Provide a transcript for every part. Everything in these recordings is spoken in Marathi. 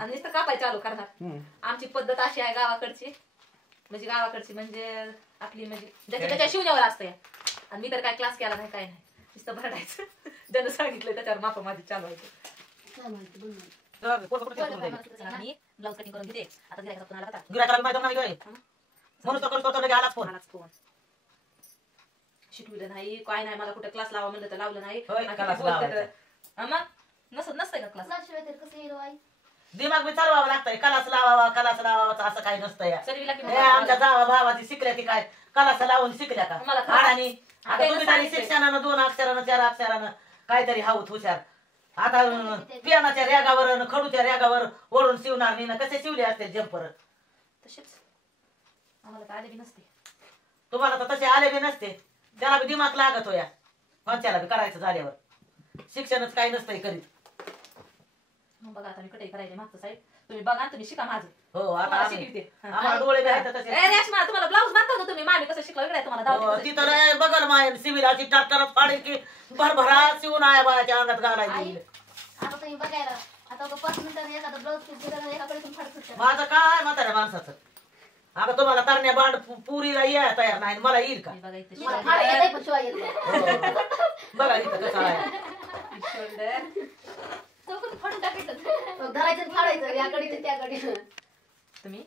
आणि नुसतं कापाय चालू करणार. आमची पद्धत अशी आहे गावाकडची, म्हणजे आपली म्हणजे ज्याच्या त्याच्या शिवण्यावर असते. आणि मी तर काय क्लास केला नाही, काय नाही, नुसतं भरडायचं. ज्यानं सांगितलं त्याच्यावर मापा माझी चालू आहे. मी ब्लाऊज कटिंग करून घेते. आता गिरायकाचा फोन आला होता. गिरायकाला माहिती नाही म्हणून तो आलाच फोन. शिकविलं नाही काय नाही, मला कुठे क्लास लावा म्हणलं तर लावलं नाही. मग नसतंय का क्लास? दिमाग मी चालवावं लागतंय. कलास लावावा असं काही नसतंय. आमच्या जावा भावाची शिकल्या ती काय कलास लावून शिकल्या का? आणि आता तुम्ही तरी शिक्षणानं 2 अक्षरानं 4 अक्षरानं काहीतरी हाऊत हुशार. आता पियानाच्या रेगावर खडूच्या रेगावर ओढून शिवणार नाही ना, कसे शिवले असते जम्पर? तसेच आम्हाला तर आले बी नसते. तुम्हाला तर तसे आले बी नसते. त्याला बी दिमाग लागत होया. कोणत्याला बी करायचं झाल्यावर. शिक्षणच काही नसतंय करीत. बघा आता मी कटाई करायचे मागचं साईड. तुम्ही बघा तुम्ही शिका माझं. हो आता आम्हाला डोळे रेशमा तुम्हाला ब्लाऊज बांधता होता तुम्ही. मामी कसं शिकलं वेगळं तुम्हाला तिथं बघल माय सिव्हिलाची ट्रॅक्टरच फाडे की भरभरा शिवून आहे बायाच्या अंगात घालायची. आता तुम्ही बघायला आता 5 मिनिटांनी एखादा ब्लाऊज पीस एकाकडे फाडत. माझं काय म्हाताऱ्या माणसाचं. आता तुम्हाला तरण्या बांड पुरीला या तयार नाही, मला येईल का? बघा इथं कसं आहे. फाडून टाकायचं, धरायचं फाडायचं याकडे त्याकडे. तुम्ही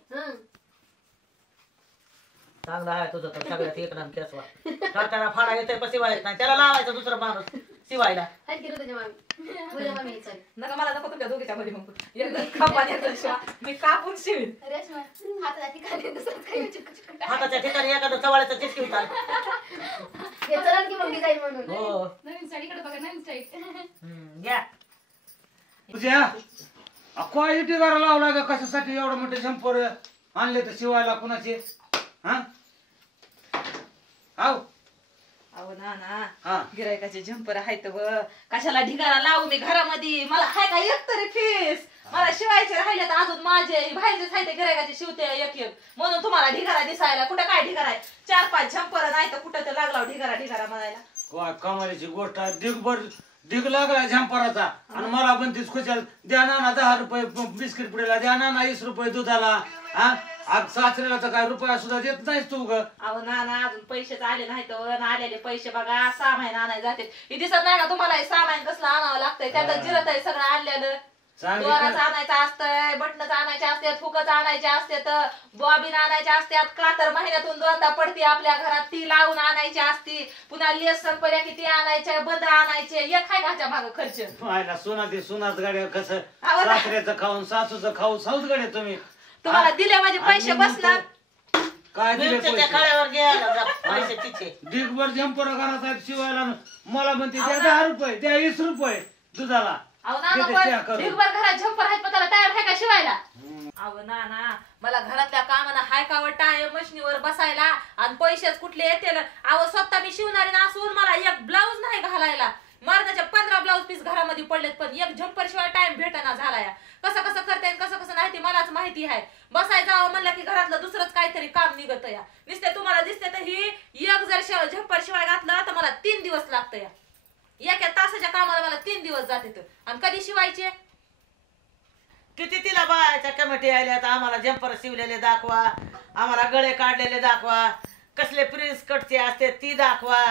चांगला आहे तुझं तर सगळ्यात एक नाम केसवा. सरकारला फाडा येतोय पण शिवायच नाही, त्याला लावायचं दुसरं माणूस शिवायला. नका मला नको तुमच्या दोघीच्या मध्ये मग मी कापून शिवीन. हाताच्या ठिकाणी एखादं चवाळ्याचं चिटकी उतार. हो नवीन साडीकडे बघा, नवीन स्टाईल घ्या. काय टिकारा लावला का? कशासाठी एवढं मोठे शंपर आणले तर शिवायला कुणाचे? अहो ना गिरायकाचे झंपर आहेत व कशाला ढिगारा लावू मी घरामध्ये? मला हाय का एक तरी फीस? मला शिवायचे राहिले तर अजून माझे बाहेरचे साहित्य गिरायकाचे शिवते एक म्हणून तुम्हाला ढिगारा दिसायला. कुठं काय ढिगारा आहे? 4-5 झंपर नाही तर कुठं तर लागला ढिगारा म्हणायला. काय कमालीची गोष्ट आहे. डिग लागला झंपराचा आणि मला पण तीच खुशाल द्या ना 10 रुपये बिस्किट पुडेला, द्या ना 20 रुपये दुधाला. आज सासऱ्याला तर काय रुपया सुद्धा देत नाहीस तू ग. अहो ना अजून पैसेच आले नाहीत. आलेले पैसे बघा 6 महिने आणायला जाते. हे दिसत नाही का तुम्हाला? हे 6 महिने कसलं आणावं लागतंय? त्यातच जिरत आहे सगळं आणलेलं. दोराचं आणायचं असतंय, बटनच आणायचे असतात, फुकच आणायचे असतात, बॉबिन आणायचे असतात. कातर महिन्यातून 2दा पडते आपल्या घरात, ती लावून आणायची असती. पुन्हा लेस संपल्या की ती आणायचे, बंद आणायचे. एक काय घाच्या माग खर्च. सोना ते सोनाच गाड्या कसं सासऱ्याचं खाऊन सासूचं खाऊ साऊच गाड्या तुम्ही. तुम्हाला दिले माझे पैसे बसणार काय दिले पैसे तिचे डिगभर झंपर घरात शिवायला. मला म्हणते द्या 10 रुपये, द्या 20 रुपये दुधाला. घरात झंपर आहेत पण त्याला टाइम आहे का शिवायला? अहो ना मला घरातल्या कामाला हाय का टाइम मशीनीवर बसायला आणि पैसेच कुठले येतील? अहो स्वतः मी शिवणारी नसून मला एक ब्लाऊज नाही घालायला. मर्दाचे 15 ब्लाऊज पीस घरामध्ये पडलेत पण एक झंपर शिवाय टाइम भेटना झालाय. कसं करते कसं नाही ते मलाच माहिती आहे. बसाय जावं म्हणलं की घरातलं दुसरंच काहीतरी काम निघत या. नुसते तुम्हाला दिसते तर ही एक जर झंपर शिवाय घातलं तर मला 3 दिवस लागतं या. एका तासाच्या कामाला मला 3 दिवस जाते. आणि कधी शिवायचे? किती तिला बायाच्या कमिटी आल्यात. आम्हाला जम्पर शिवलेले दाखवा, आम्हाला गळे काढलेले दाखवा, कसले प्रिन्स कटचे असते ती दाखवा.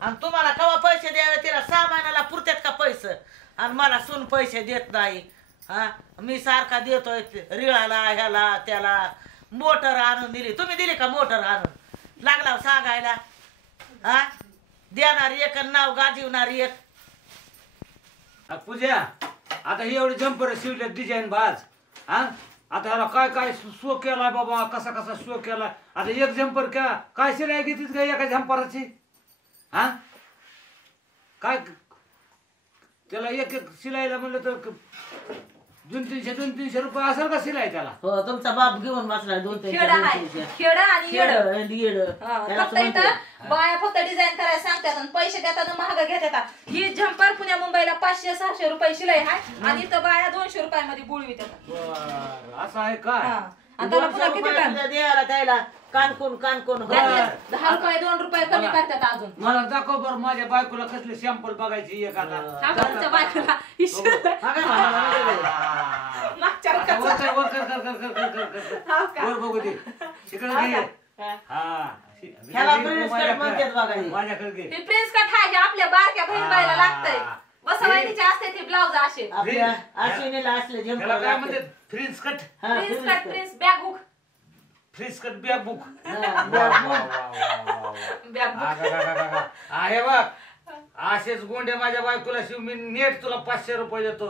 आणि तुम्हाला केव्हा पैसे द्यावे? तिला 6 महिन्याला पुरतात का पैसे? आणि मला सून पैसे देत नाही. मी सारखा देतोय रिळाला ह्याला त्याला. मोटर आणून दिली, तुम्ही दिली का मोटर आणून? लागला सांगायला. देणारी एक नाव गाजीवणारी एक. पूजा आता ही एवढी जम्पर शिवले डिझाईन बाज. आता ह्याला काय काय शो केलाय बाबा, कसा शो केलाय. आता एक जम्पर काय शिलाई घेतीस का एका झंपराची? काय त्याला एक शिलाईला म्हणलं तर 200-300 रुपये असेल का शिलाई त्याला? हो तुमचा बाप घेऊन बसला 200-300. खेडा आणि येड. बाया फक्त डिझाईन करायला सांगतात आणि पैसे देतात महाग घेतात. ही झंपर पुण्या मुंबईला 500-600 रुपये शिलाई आहे आणि इथं बाया 200 रुपयामध्ये बुळवी देतात. असं आहे का? त्याला पुन्हा किती टाइम द्यायला त्याला कानकून 10 रुपये 2 रुपये कमी करतात. अजून मला दाखव बरं माझ्या बायकोला कसले सॅम्पल बघायची एखादा. बायकोला मागच्या कर वर कर कर कर कर कर कर कर हो का? वर बघू दे इकडे घे हा. हा ह्याला प्रिन्स कट म्हणतात बघा हे. माझ्याकडे घे हे प्रिन्स कट आहे हे आपल्या बारक्या बहीण बाईला लागतंय बसवायचे असते ते ब्लाऊज असे आपल्या अश्विनीला असले त्याला जम्पर काय म्हणते fringe cut prince cut prince bag hook fringe cut bag book bag book आहे बघ असेच गोंडे माझ्या बायकोला शिव मी नेट तुला 500 रुपये देतो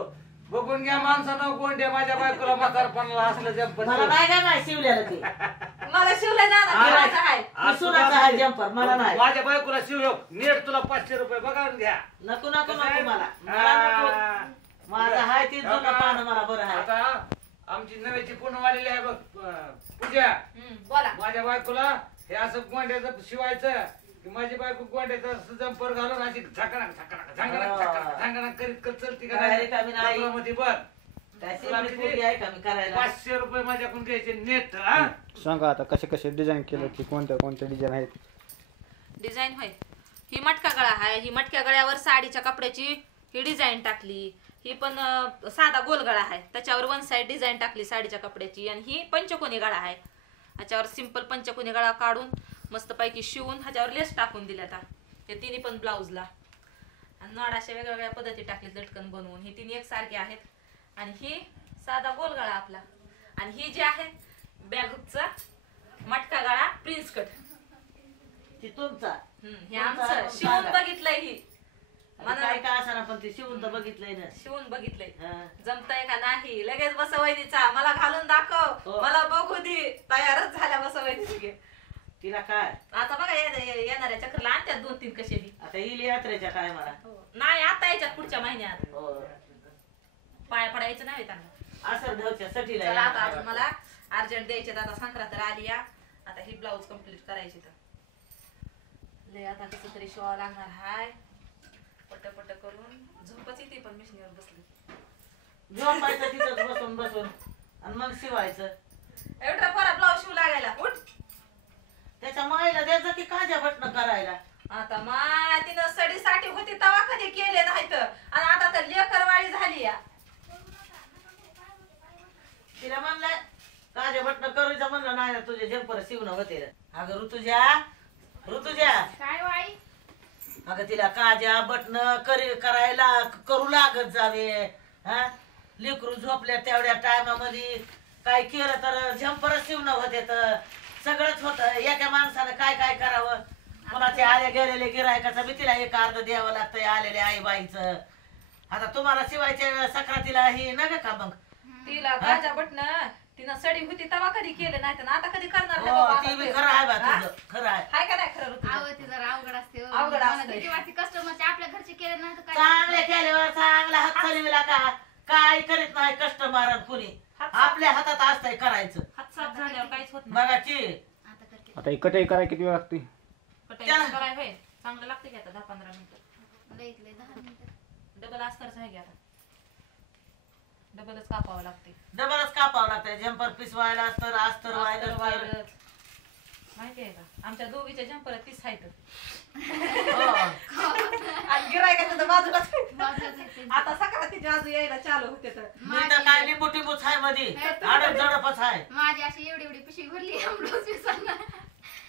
बघून घ्या माणसानं गोंडे माझ्या बायकोला म्हातारपणाला असलं जम्पर मला नाही काय नाही शिवलेलं ते मला शिवलं जाणार आहे ते सुनाचा हा जम्पर मला नाही माझ्या बायकोला शिव नेट तुला 500 रुपये बघा घ्या नको नको नको मला नको माझा हाय ते जुनं पानं मला बरं आहे आता आमची नव्याची पूर्ण आलेली आहे बघ पूजा बोला माझ्या बायकोला हे असं गोंड्याचं शिवायचं की माझी बायको गोंड्याचं जंपर घालून अशी झाकणाक झाकणाक झाकणाक झाकणाक झाकणाक करीत करीत चलती का काय रे का मी नाही? मध्ये बघ काय सिमेंट पोटी आहे का मी करायला 500 रुपये माझ्याकडून घ्यायचे नेट हा सांगा आता कसे कसे डिझाईन केलं की कोणत्या कोणत्या डिझाईन आहेत डिझाईन होय ही मटका गळा आहे ही मटक्या गळ्यावर साडीच्या कपड्याची ही डिझाईन टाकली ही पण साधा गोल गळा आहे त्याच्यावर वन साइड डिझाईन टाकली साडीच्या कपड्याची आणि ही पंचकोनी गळा आहे ह्याच्यावर सिंपल पंचकोनी गळा काढून मस्त पैकी शिवून ह्याच्यावर लेस टाकून दिल्या आता हे तिन्ही पण ब्लाऊजला आणि नॉड अशा वेगवेगळ्या पद्धती टाकली लटकन बनवून ही तिन्ही एकसारखे आहेत आणि ही साधा गोल गळा आपला आणि ही जी आहे बॅगचा मटका गळा प्रिन्स कट ती तुमचा हे आमचं शिवून बघितलंय ही काय काय असणार पण ते शिवून तर बघितलंय ना शिवून बघितलंय हा. जमतंय का नाही लगेच बसवायचा मला घालून दाखव हो. मला बघू दे तयारच झाल्या बसवायची तिला काय आता बघा येणाऱ्या चक्राला आणत्यात 2-3 कसे बी आता येईल यात्रेच्या काय मला नाही आता यायच्यात पुढच्या महिन्यात हो पाया पडायचं नाही त्यांना असं ढवच्या सटीला चला आता अजून मला अर्जंट द्यायचे आता संक्रांत आली या आता ही ब्लाऊज कम्प्लीट करायची तर लय आता कसं तरी शिवावं लागणार हाय पट पट करून झोपच येते पण मिशनीवर बसली झोपायचं तिथंच बसून बसून आणि मग शिवायचं एवढा फरा ब्लाऊज शिव लागायला उठ त्याच्या माईला द्यायचं की काजा बटणं करायला आता माय तिनं सडीसाठी होती तवा कधी केले नाहीत आणि आता तर लेकरवाळी झाली या तिला म्हणलं काजा बटणं करूचं म्हणलं नाही ना तुझे जंपर शिवणं होते अगं ऋतुजा काय वाई अगं तिला काजा बटणं करायला करू लागत जावे हा लेकरू झोपल्या तेवढ्या टायमामध्ये काय केलं तर जंपर शिवणं होते तर सगळंच होत एका माणसानं काय काय करावं कोणाचे आले गेलेले गिरायकाचं बी तिला एक अर्ध द्यावं लागतंय आलेले आई बाईचं आता तुम्हाला शिवायच्या सक्रातीला ही नका का मग तिला गाजा बटन तिनं सडी होती तवा कधी केले नाही तर आता कधी करणार रे हो बाबा ती आता बी ते? खरं आहे बा हा? तुझं खरं आहे हाय का नाही खरं ऋतू आवडते जरा अवघड असते हो. अवघड मला असते. भीती वाटते कस्टमरचे आपल्या घरचे केले नाही तर काय चांगले केल्यावर चांगला हात चालविला का काय करीत नाही कस्टमर कुणी हात- आपल्या हातात असतंय करायचं हात साफ झाल्यावर काहीच होत नाही बघा की आता करते आता ही कटाई करायला किती वेळ लागते कटाई कराय होय चांगलं लागते की आता 10-15 मिनिटं लई 10 मिनिटं डबल अस्तर आहे की आता डबलच कापावं लागते डबलच कापावं लागतंय जंपर पिसवायला अस्तर अस्तर व्हायला अस्तर अस्तर. वायरच. माहिती आहे का आमच्या दोघीच्या जंपर 30 आहेत हो. आणि गिरायकाच्या तर बाजूलाच बाजूलाच येते. आता सकाळची बाजू यायला चालू होते तर मी तर काय लिंबू टिंबूच आहे मध्ये आडत जडपच आहे माझी अशी एवढी एवढी पिशवी भरली ब्लाऊज पिसांना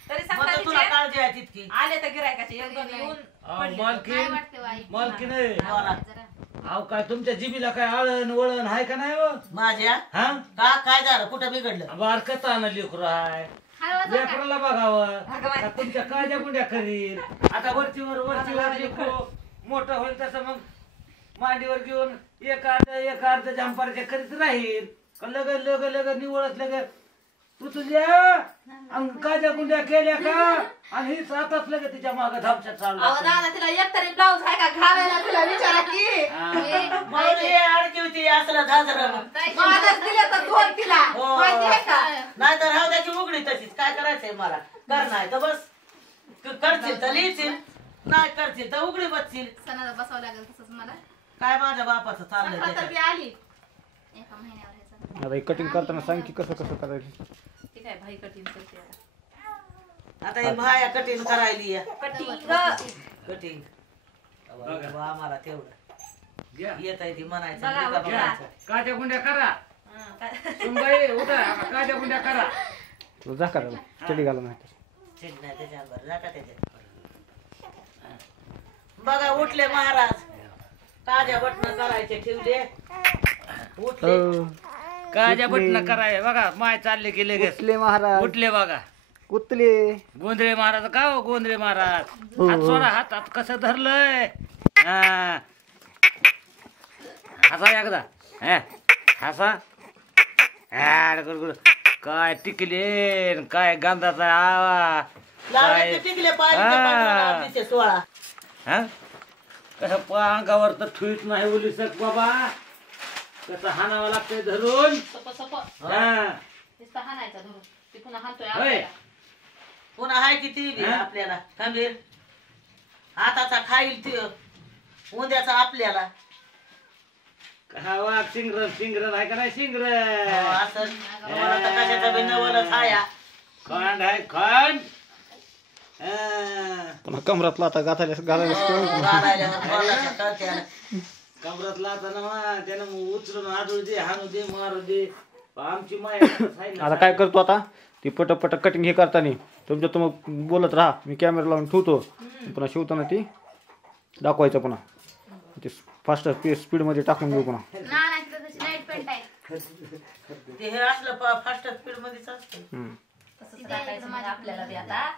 तरी मग तर तुला सकाळचे काळजी आहे तितकी आले तर गिरायकाचे एक दोन येऊन पडले. काय मालकीन वाटते वाई मालकीन बोला. जरा अहो काय तुमच्या जिबीला काय आळण वळण आहे का नाही हो माझ्या हा का काय झालं कुठं बिघडलं बारकत आणलं लेकरू आहे हळू जरा लेकराला बघावं का तुमच्या काळज्या गुंड्या करील आता वरचीवर लेकरू मोठं होईल तसं मग मांडीवर घेऊन एक अर्ध जंपारच्या करीत राहील का लग निवळत लग तू तुझ्या काळज्या गुंड्या केल्या का आणि ही सातच लगे तिच्या माग धापच्या चालू अहो दादा तिला एक तरी ब्लाऊज आहे का घालायला तिला विचारा की मग हे अडकी होती असलं झाजर माझ्याच दिले तर दोन तिला हो. माहिती आहे का नाही तर राहू त्याची उघडी तशीच काय करायचंय मला कर नाही तर बस करशील तर लिहिशील नाही करशील तर उघडी बसशील सणाला बसावं लागेल तसंच मला काय माझ्या बापाचं चाललंय संक्रांत त्याच्यात. बी आली एका महिन्यावर ह्याचं आता ही कटिंग करताना सांग की कसं कसं करायचं ती काय भाई कठीण करते आता. आता हे भाया कठीण करायली कटिंग कठीण आम्हाला तेवढं घ्या. येत आहे ती म्हणायचं बघा, लिका बघा. म्हणायचं. काळज्या गुंड्या करा हं. काय सुनबाई उठा काजा बुंड्या करा. तुला जा करायला चडी घाला नाही चिड नाही त्याच्यावर जा का त्याच्यावर बघा उठले महाराज काजा बटन करायचे ठेवले उठले काजा बटन कराय बघा माय चालले की लगेच कुठले महाराज उठले बघा. कुठले गोंधळे महाराज का हो गोंधळे महाराज हात सोडा हातात कसं धरलंय हा. हसा एकदा हसा काय टिकले काय गंधाचा आवा लावायचे टिकले पाहिजे 16 हा कसं अंगावर तर ठुईत नाही ओली सक बाबा कसं हाणावं लागतंय धरून सप हा. नुसतं हाणायचा धरून ती पुन्हा हाणतोय होय. आपल्याला. पुन्हा हाय किती बी हा? आपल्याला खंबीर हाताचा खाईल ते उद्याचा आपल्याला हा वाघ शिंगरण आहे का नाही शिंगरण असं तुम्हाला तर कशाचा बी नवलच हाया खंड आहे खंड पुन्हा कमरातला आता घालायला घालायल्यावर बोलायचं कळत्यानं. कमरातला आता ना त्यानं मग उचलून हाडू दे हाणू दे मारू दे आमची माय आता काय करतो आता ती पट कटिंग हे करताना तुमच्या तुम्ही बोलत राहा मी कॅमेरा लावून ठेवतो पुन्हा शिवताना ती दाखवायचं पुन्हा ते फास्ट स्पीडमध्ये टाकून देऊ पुन्हा ना नाही तिथं तशी लाईट पेंट आहे ते हे असलं फास्ट स्पीड मध्येच असतं हम्म. तसंच टाकायचं मग आपल्याला बी आता